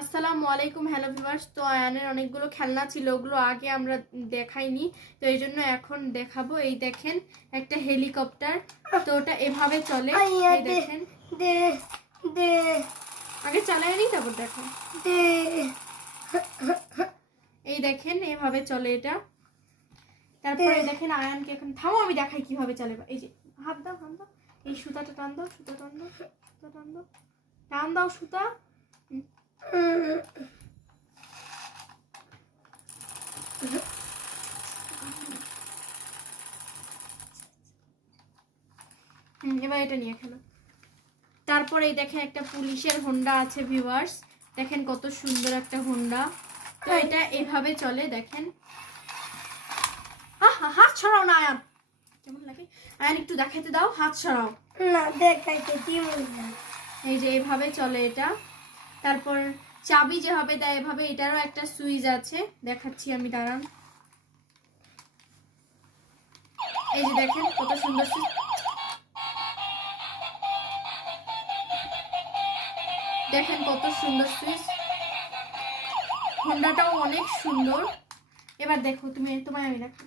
আসসালামু আলাইকুম। Hello viewers, তো আয়ানের অনেকগুলো খেলনা ছিল, ওগুলো আগে আমরা দেখাইনি, তো এই জন্য এখন দেখাবো। এই দেখেন একটা হেলিকপ্টার, তো ওটা এভাবে চলে। এই দেখেন, আগে চালায় নি তারপর দেখো। এই দেখেন এভাবে চলে এটা। তারপরে দেখেন আয়ানকে এখন থামো, আমি দেখাই কিভাবে চলে। এই যে হাত দাও, হাত দাও, এই সুতাটা টান দাও, সুতা টান দাও, সুতা টান দাও, টান দাও সুতা। এবার এটা নিয়ে খেলো। তারপরে এই দেখেন একটা পুলিশের হোন্ডা আছে ভিউয়ার্স, দেখেন কত সুন্দর একটা হোন্ডা। তো এটা এইভাবে চলে দেখেন। হাত ছড়াও না আয়ান, কেমন লাগে? আয়ান একটু দেখাতে দাও, হাত ছড়াও না, দেখাইতে কি মজা। এই যে এইভাবে চলে এটা। তারপর চাবি যেভাবে দেয় এভাবে, এটারও একটা সুইচ আছে, দেখাচ্ছি আমি, দাঁড়ান। এই যে দেখেন কত সুন্দর সুইচ, দেখেন কত সুন্দর সুইচ। হোন্ডাটাও অনেক সুন্দর। এবার দেখো তুমি, তোমায় আমি দেখো।